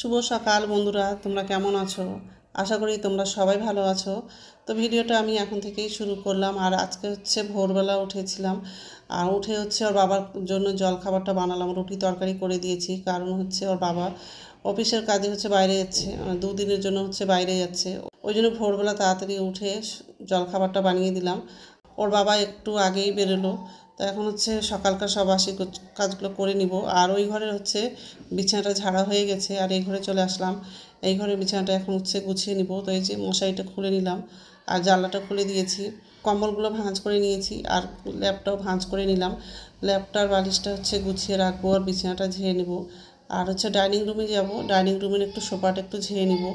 শুভ সকাল বন্ধুরা, তোমরা কেমন আছো? আশা করি তোমরা সবাই ভালো আছো। তো ভিডিওটা আমি এখন থেকেই শুরু করলাম। আর আজকে হচ্ছে ভোরবেলা উঠেছিলাম, আর উঠে হচ্ছে ওর বাবার জন্য জলখাবারটা বানালাম, রুটি তরকারি করে দিয়েছি। কারণ হচ্ছে ওর বাবা অফিসের কাজে হচ্ছে বাইরে যাচ্ছে, দুদিনের জন্য হচ্ছে বাইরে যাচ্ছে। ওই জন্য ভোরবেলা তাড়াতাড়ি উঠে জলখাবারটা বানিয়ে দিলাম। ওর বাবা একটু আগেই বেরোলো, তো এখন হচ্ছে সকালকার সব বাসি কাজগুলো করে নিব। আর ওই ঘরের হচ্ছে বিছানাটা ঝাড়া হয়ে গেছে, আর এই ঘরে চলে আসলাম। এই ঘরের বিছানাটা এখন হচ্ছে গুছিয়ে নিব। তো এই যে মশারিটা খুলে নিলাম, আর জানলাটা খুলে দিয়েছি, কম্বলগুলো ভাঁজ করে নিয়েছি, আর ল্যাপটাও ভাঁজ করে নিলাম। ল্যাপটার বালিশটা হচ্ছে গুছিয়ে রাখবো, আর বিছানাটা ঝেড়ে নিব। আর হচ্ছে ডাইনিং রুমে যাব, ডাইনিং রুমের একটু সোফাটা একটু ঝেড়ে নিব।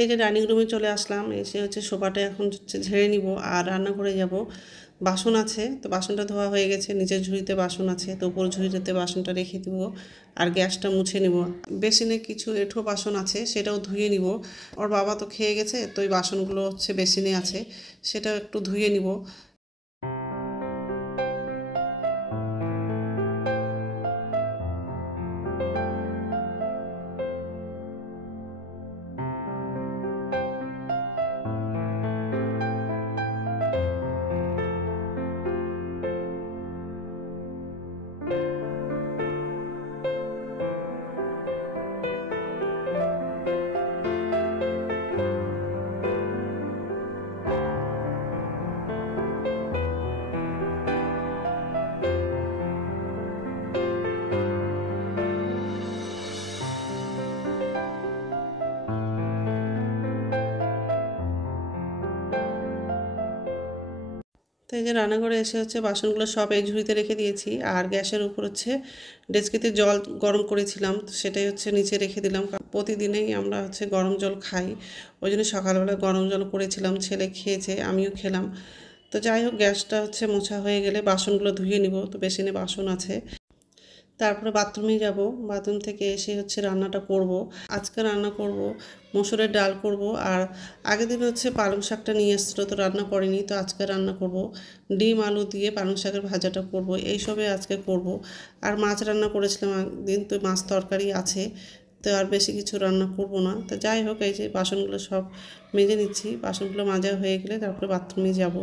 এই যে ডাইনিং রুমে চলে আসলাম, এসে হচ্ছে সোফাটা এখন হচ্ছে ঝেড়ে নিব। আর রান্নাঘরে যাব, বাসন আছে, তো বাসনটা ধোয়া হয়ে গেছে। নিচের ঝুড়িতে বাসন আছে, তো উপর ঝুড়িতে বাসনটা রেখে দিব। আর গ্যাসটা মুছে নিব। বেসিনে কিছু এঁঠো বাসন আছে, সেটাও ধুয়ে নিব। ওর বাবা তো খেয়ে গেছে, তো ওই বাসনগুলো হচ্ছে বেসিনে আছে, সেটাও একটু ধুয়ে নিব। তো এই যে রান্নাঘরে এসে হচ্ছে বাসনগুলো সব এক ঝুড়িতে রেখে দিয়েছি। আর গ্যাসের উপর হচ্ছে ডেচকিতে জল গরম করেছিলাম, তো সেটাই হচ্ছে নিচে রেখে দিলাম। প্রতিদিনেই আমরা হচ্ছে গরম জল খাই, ওই জন্য সকালবেলা গরম জল করেছিলাম, ছেলে খেয়েছে, আমিও খেলাম। তো যাই হোক, গ্যাসটা হচ্ছে মোছা হয়ে গেলে বাসনগুলো ধুয়ে নিব। তো বেসিনে বাসন আছে। তারপরে বাথরুমে যাব, বাথরুম থেকে এসে হচ্ছে রান্নাটা করব। আজকে রান্না করব মসুরের ডাল করব। আর আগের দিন হচ্ছে পালং শাকটা নিয়ে এসেছিলো, তো রান্না করিনি, তো আজকে রান্না করব। ডিম আলু দিয়ে পালং শাকের ভাজাটা করব, এইসবে আজকে করব। আর মাছ রান্না করেছিলাম একদিন, তো মাছ তরকারি আছে, তো আর বেশি কিছু রান্না করব না। তো যাই হোক, এই যে বাসনগুলো সব মেজে নিচ্ছি। বাসনগুলো মাজা হয়ে গেলে তারপরে বাথরুমে যাব।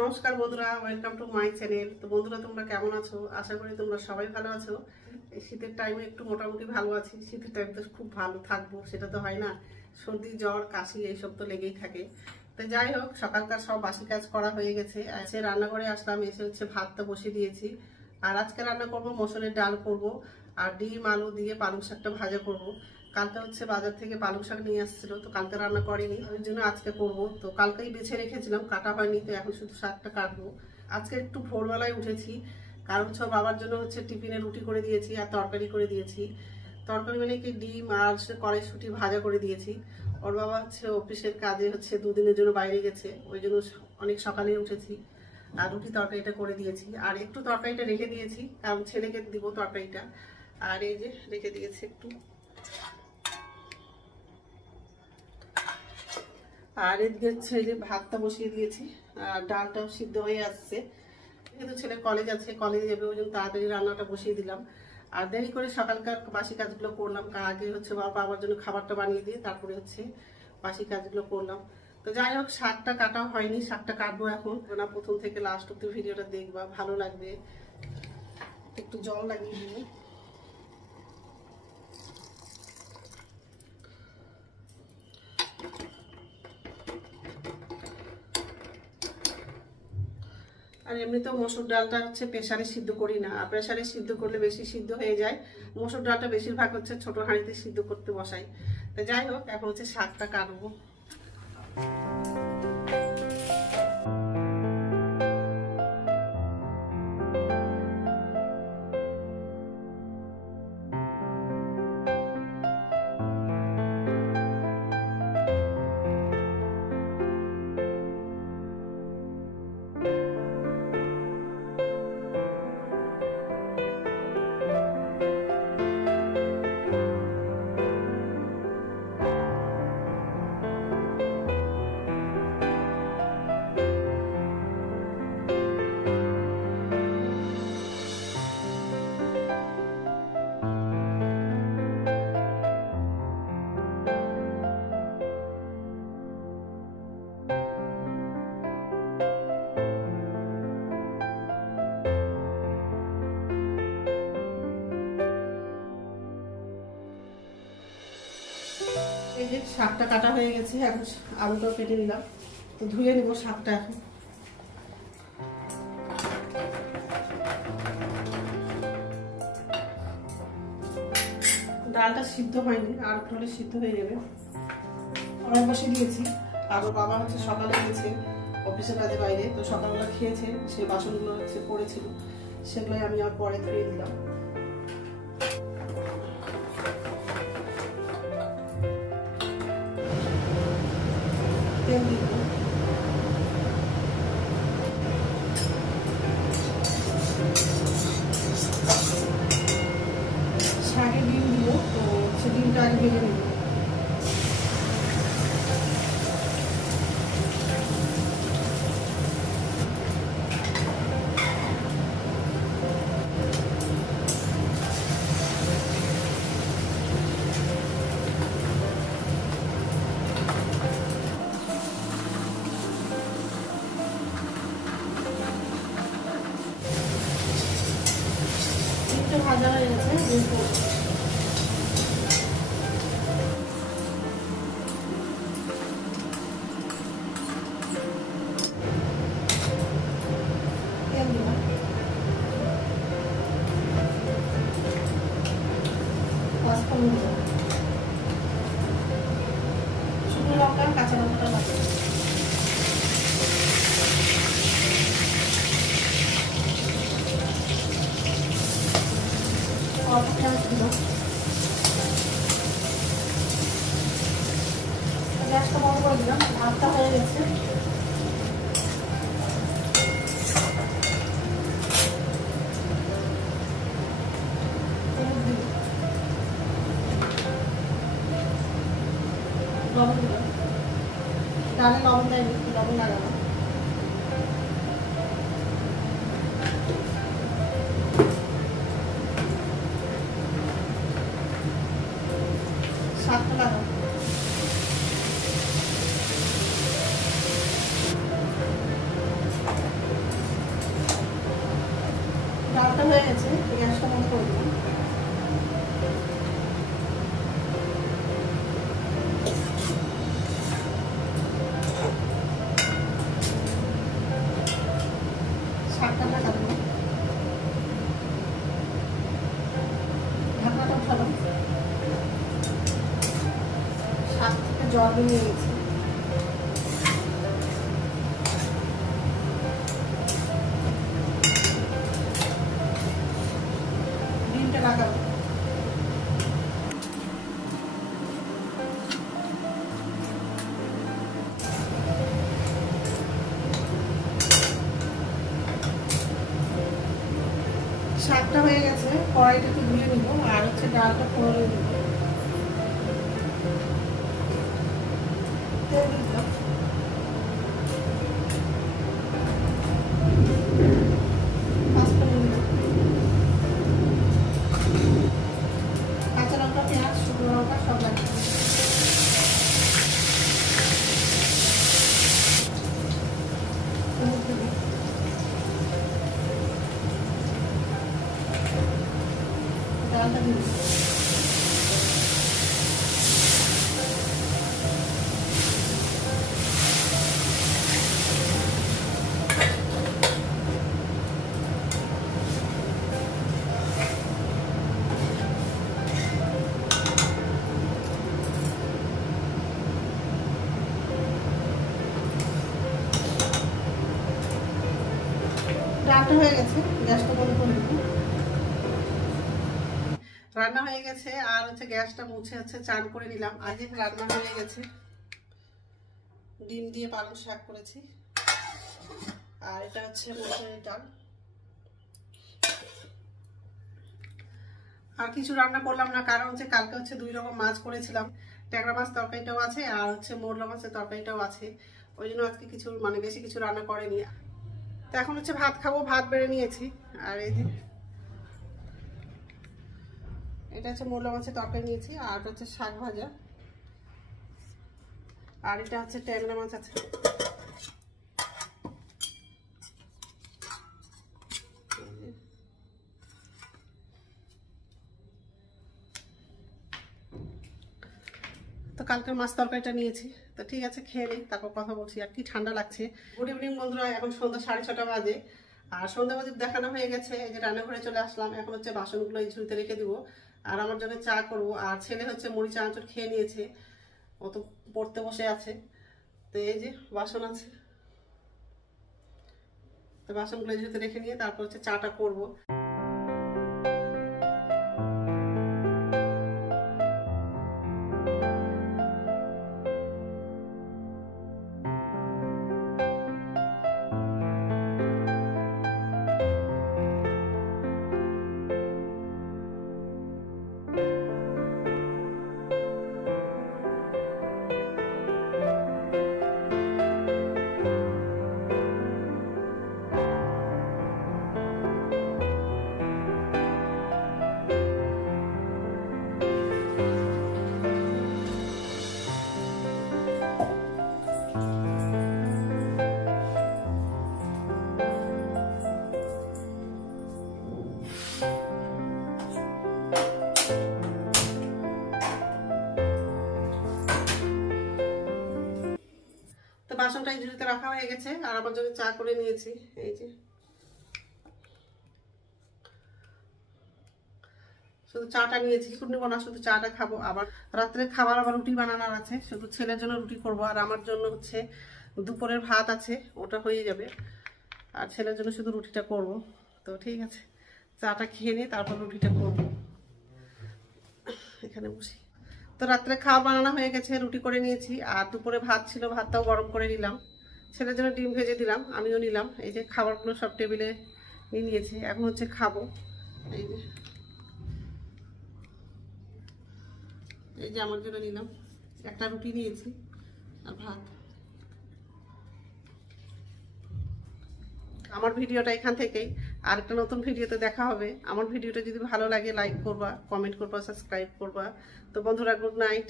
নমস্কার বন্ধুরা, ওয়েলকাম টু মাই চ্যানেল। তো বন্ধুরা, তোমরা কেমন আছো? আশা করি তোমরা সবাই ভালো আছো। এই শীতের টাইমে একটু মোটামুটি ভালো আছি। শীতের টাইম তো খুব ভালো থাকবো সেটা তো হয় না, সর্দি জ্বর কাশি এইসব তো লেগেই থাকে। তো যাই হোক, সকালকার সব বাসি কাজ করা হয়ে গেছে। আজকে রান্নাঘরে আসলাম, এসে হচ্ছে ভাতটা বসিয়ে দিয়েছি। আর আজকে রান্না করব মসুরের ডাল করব, আর ডিম আলু দিয়ে পালং শাকটা ভাজা করব। কালকে হচ্ছে বাজার থেকে পালং শাক নিয়ে আসছিল, তো কালকে রান্না করিনি, ওই জন্য আজকে করব। তো কালকেই বেছে রেখেছিলাম, কাটা হয়নি, তো এখন শুধু শাকটা কাটবো। আজকে একটু ভোরবেলায় উঠেছি, কারণ হচ্ছে বাবার জন্য হচ্ছে টিফিনে রুটি করে দিয়েছি আর তরকারি করে দিয়েছি। তরকারি মানে কি, ডিম আর কড়াইশুঁটি ভাজা করে দিয়েছি। ওর বাবা হচ্ছে অফিসের কাজে হচ্ছে দুদিনের জন্য বাইরে গেছে, ওই জন্য অনেক সকালে উঠেছি। আর রুটি তরকারিটা করে দিয়েছি, আর একটু তরকারিটা রেখে দিয়েছি, কারণ ছেলেকে দিব তরকারিটা। আর এই যে রেখে দিয়েছি একটু। আর এদিকে হচ্ছে যে ভাতটা বসিয়ে দিয়েছি, আর ডালটাও সিদ্ধ হয়ে আসছে। যেহেতু ছেলে কলেজ আছে, কলেজে যাবে, ওই জন্য তাড়াতাড়ি রান্নাটা বসিয়ে দিলাম। আর দেরি করে সকালকার বাসি কাজগুলো করলাম, আগে হচ্ছে বাবার জন্য খাবারটা বানিয়ে দিয়ে তারপরে হচ্ছে বাসি কাজগুলো করলাম। তো যাই হোক, শাকটা কাটা হয়নি, শাকটা কাটবো এখন। না, প্রথম থেকে লাস্ট অব্দি ভিডিওটা দেখবা, ভালো লাগবে। একটু জল লাগিয়ে দিই। আর এমনিতেও মসুর ডালটা হচ্ছে প্রেসারে সিদ্ধ করি না, আর প্রেসারে সিদ্ধ করলে বেশি সিদ্ধ হয়ে যায়। মসুর ডালটা বেশিরভাগ হচ্ছে ছোট হাঁড়িতে সিদ্ধ করতে বসাই। তো যাই হোক, এখন হচ্ছে শাকটা কাটবো। এই যে শাকটা কাটা হয়ে গেছে, এখন আলুটাও কেটে নিলাম। তো ধুয়ে নিব শাকটা এখন। ডালটা সিদ্ধ হয়নি, আর একটু হলে সিদ্ধ হয়ে যাবে। অনেক বসে দিয়েছি। আর বাবা হচ্ছে সকালে গেছে অফিসের কাজে বাইরে, তো সকালবেলা খেয়েছে, সেই বাসনগুলো হচ্ছে পড়েছিল, সেগুলোই আমি আর পরে ধুয়ে দিলাম। তেল দিব, শাকে ডিম দিব, তো সে ডিমটা আগে ভেজে নেব। ভাজা হয়ে গেছে, শুকনো লঙ্কা কাঁচা লঙ্কা লাগে, অল্প পেঁয়াজ দিব। গ্যাসটা বন্ধ করে দিলাম, ভাতটা হয়ে গেছে। লবণ দিলাম, ডালে লবণ দেয়নি, লবণ লাগালাম। শাকটা লাগাবো, ডালটা হয়ে গেছে, গ্যাসটা বন্ধ করে দিলাম। শাকটা লাগাবো, ঢাকনাটা উঠালো, শাক থেকে জল বেরিয়ে গেছে। ডিমটা লাগাবো, শাকটা হয়ে গেছে, কড়াইটা একটু ধুয়ে নিব, আর হচ্ছে ডালটা ফোড়নে দিব। তেল দিলাম, দিন। ডালটা হয়ে গেছে, গ্যাসটা বন্ধ করে দেবো। রান্না হয়ে গেছে, আর হচ্ছে গ্যাসটা মুছে হচ্ছে চান করে নিলাম। আজকে রান্না হয়ে গেছে, ডিম দিয়ে পালং শাক করেছি, আর এটা হচ্ছে মসুরের ডাল। আর কিছু রান্না করলাম না, কারণ হচ্ছে কালকে হচ্ছে 2 রকম মাছ করেছিলাম। ট্যাংরা মাছ তরকারিটাও আছে, আর হচ্ছে মোরলা মাছের তরকারিটাও আছে। ওই জন্য আজকে কিছু বেশি কিছু রান্না করেনি। তো এখন হচ্ছে ভাত খাবো, ভাত বেড়ে নিয়েছি। আর এই যে এটা হচ্ছে মোরলা মাছের তরকারি নিয়েছি, আর হচ্ছে শাক ভাজা, আর এটা হচ্ছে ট্যাংরা মাছ আছে। তো কালকের মাছ তরকারিটা নিয়েছি। তো ঠিক আছে, খেয়ে নিই, তারপর কথা বলছি। আর কি ঠান্ডা লাগছে। গুড ইভিনিং বন্ধুরা, এখন সন্ধ্যা 6:30 বাজে, আর সন্ধ্যা বাজে দেখানো হয়ে গেছে। এই যে রান্নাঘরে চলে আসলাম। এখন হচ্ছে বাসনগুলো এই ঝুড়িতে রেখে দিব, আর আমার জন্য চা করবো। আর ছেলে হচ্ছে মুড়ি চানাচুর খেয়ে নিয়েছে, ও তো পড়তে বসে আছে। তো এই যে বাসন আছে, তো বাসনগুলো এই ঝুড়িতে রেখে নিয়ে তারপর হচ্ছে চাটা করবো। বাসনটা এই ঝুড়িতে রাখা হয়ে গেছে, আর আমার জন্য চা করে নিয়েছি। এই যে শুধু চাটা নিয়েছি, কিছু নেবো না, শুধু চাটা খাবো। আবার রাত্রে খাবার আবার রুটি বানানোর আছে, শুধু ছেলের জন্য রুটি করবো, আর আমার জন্য হচ্ছে দুপুরের ভাত আছে, ওটা হয়ে যাবে। আর ছেলের জন্য শুধু রুটিটা করব। তো ঠিক আছে, চাটা খেয়ে নিয়ে তারপর রুটিটা করবো। এখানে বসি। তো রাত্রে খাওয়া বানানো হয়ে গেছে, রুটি করে নিয়েছি, আর দুপুরে ভাত ছিল, ভাতটাও গরম করে নিলাম। ছেলের জন্য ডিম ভেজে দিলাম, আমিও নিলাম। এই যে খাবারগুলো সব টেবিলে নিয়ে নিয়েছি, এখন হচ্ছে খাবো। এই যে আমার জন্য নিলাম, একটা রুটি নিয়েছি আর ভাত। আমার ভিডিওটা এখান থেকেই, আর একটা নতুন ভিডিওতে দেখা হবে। আমার ভিডিওটা যদি ভালো লাগে লাইক করবা, কমেন্ট করবা, সাবস্ক্রাইব করবা। তো বন্ধুরা, গুড নাইট।